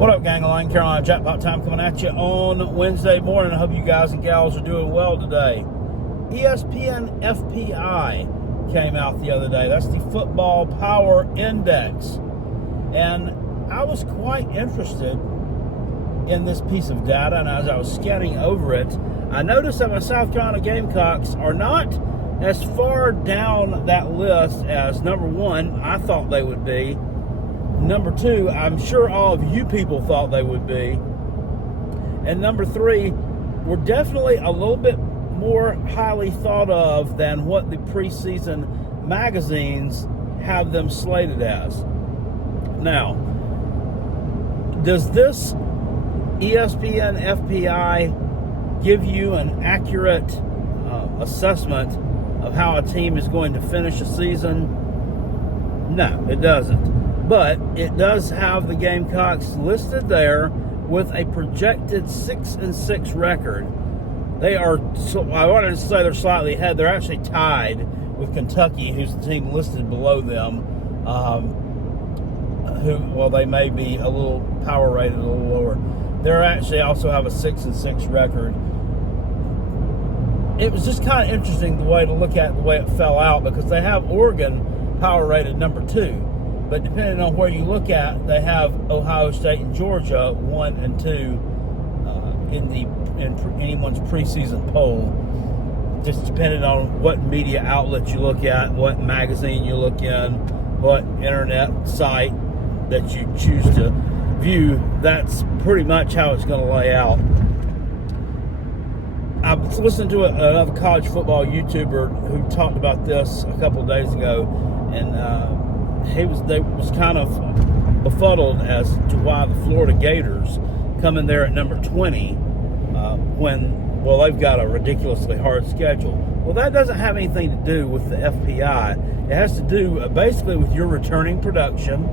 What up, gang? Line Carolina Jackpot time coming at you on Wednesday morning. I hope you guys and gals are doing well today. ESPN FPI came out the other day. That's the Football Power Index. And I was quite interested in this piece of data, and as I was scanning over it, I noticed that my South Carolina Gamecocks are not as far down that list as number one I thought they would be. Number two, I'm sure all of you people thought they would be. And number three, we're definitely a little bit more highly thought of than what the preseason magazines have them slated as. Now, does this ESPN FPI give you an accurate assessment of how a team is going to finish a season? No, it doesn't. But it does have the Gamecocks listed there with a projected 6-6 record. They are, I wanted to say they're slightly ahead. They're actually tied with Kentucky, who's the team listed below them. They may be a little power rated a little lower. They actually also have a 6-6 record. It was just kind of interesting the way to look at the way it fell out, because they have Oregon power rated number 2. But depending on where you look at, they have Ohio State and Georgia 1 and 2 in anyone's preseason poll. Just depending on what media outlet you look at, what magazine you look in, what internet site that you choose to view, that's pretty much how it's going to lay out. I was listening to another college football YouTuber who talked about this a couple of days ago, and they was kind of befuddled as to why the Florida Gators come in there at number 20 when they've got a ridiculously hard schedule. Well, that doesn't have anything to do with the FPI. It has to do basically with your returning production,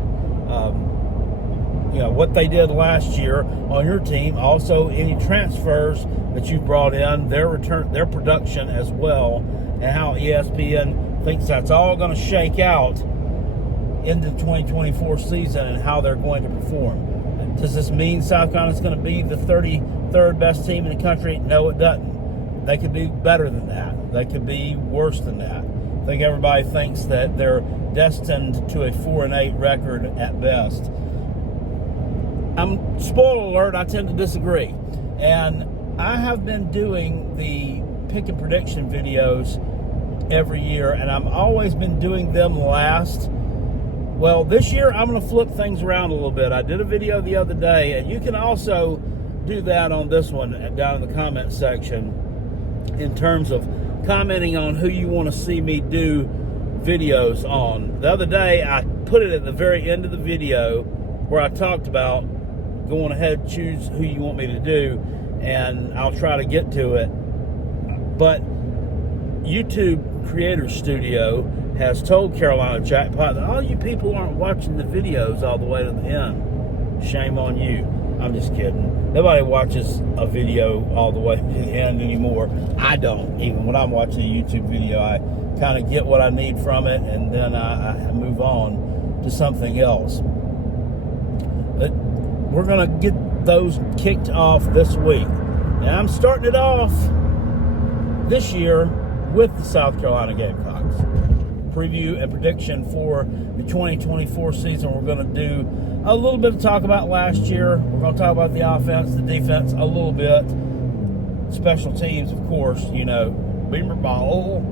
what they did last year on your team, also any transfers that you brought in, their production as well, and how ESPN thinks that's all going to shake out into the 2024 season and how they're going to perform. Does this mean South Carolina is going to be the 33rd best team in the country? No, it doesn't. They could be better than that. They could be worse than that. I think everybody thinks that they're destined to a 4-8 record at best. Spoiler alert, I tend to disagree. And I have been doing the pick and prediction videos every year, and I've always been doing them last. Well, this year I'm going to flip things around a little bit. I did a video the other day, and you can also do that on this one down in the comment section in terms of commenting on who you want to see me do videos on. The other day I put it at the very end of the video where I talked about going ahead and choose who you want me to do, and I'll try to get to it. But YouTube Creator Studio has told Carolina Jackpot that all you people aren't watching the videos all the way to the end. Shame on you. I'm just kidding. Nobody watches a video all the way to the end anymore. I don't. Even when I'm watching a YouTube video, I kind of get what I need from it, and then I move on to something else. But we're going to get those kicked off this week. And I'm starting it off this year with the South Carolina Gamecocks. Preview and prediction for the 2024 season. We're going to do a little bit of talk about last year. We're going to talk about the offense, the defense a little bit. Special teams, of course, Beamer Ball.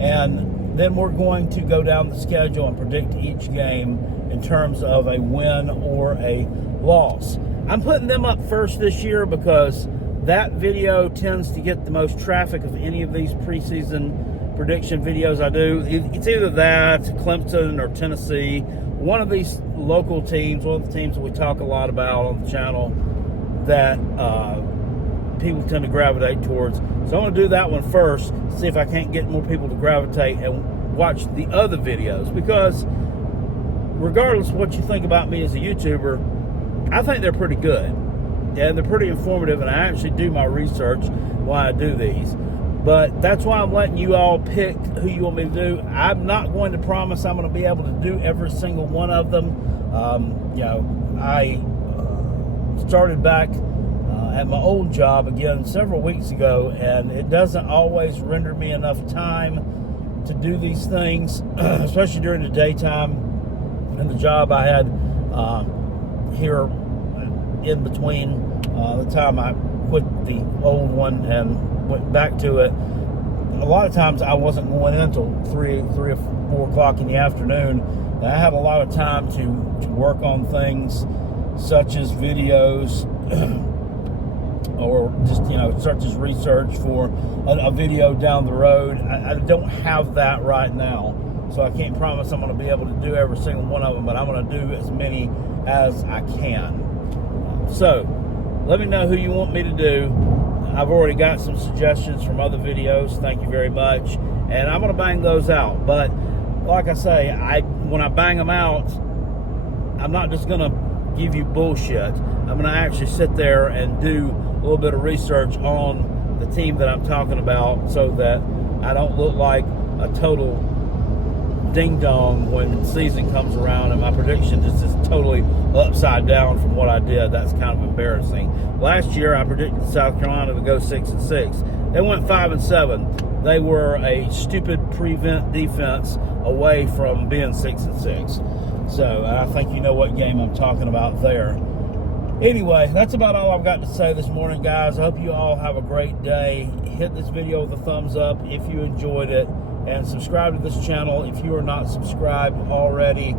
And then we're going to go down the schedule and predict each game in terms of a win or a loss. I'm putting them up first this year because that video tends to get the most traffic of any of these preseason prediction videos I do. It's either that, Clemson or Tennessee, one of these local teams, one of the teams that we talk a lot about on the channel that people tend to gravitate towards. So I'm going to do that one first, see if I can't get more people to gravitate and watch the other videos, because regardless of what you think about me as a YouTuber, I think they're pretty good. And they're pretty informative, and I actually do my research while I do these. But that's why I'm letting you all pick who you want me to do. I'm not going to promise I'm going to be able to do every single one of them. I started back at my old job again several weeks ago, and it doesn't always render me enough time to do these things, especially during the daytime. And the job I had here in between the time I quit the old one and went back to it, a lot of times I wasn't going in until 3 or 4 o'clock in the afternoon. And I had a lot of time to work on things such as videos or just, such as research for a video down the road. I don't have that right now, so I can't promise I'm going to be able to do every single one of them, but I'm going to do as many as I can. So let me know who you want me to do. I've already got some suggestions from other videos. Thank you very much. And I'm going to bang those out. But like I say, when I bang them out, I'm not just going to give you bullshit. I'm going to actually sit there and do a little bit of research on the team that I'm talking about, so that I don't look like a total ding-dong when the season comes around and my prediction just is totally upside down from what I did. That's kind of embarrassing. Last year I predicted South Carolina to go 6-6. They went 5-7. They were a stupid prevent defense away from being 6-6. So I think you know what game I'm talking about there. Anyway, that's about all I've got to say this morning, guys. I hope you all have a great day. Hit this video with a thumbs up if you enjoyed it, and subscribe to this channel if you are not subscribed already.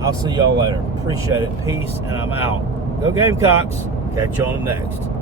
I'll see y'all later. Appreciate it. Peace, and I'm out. Go Gamecocks. Catch you on the next.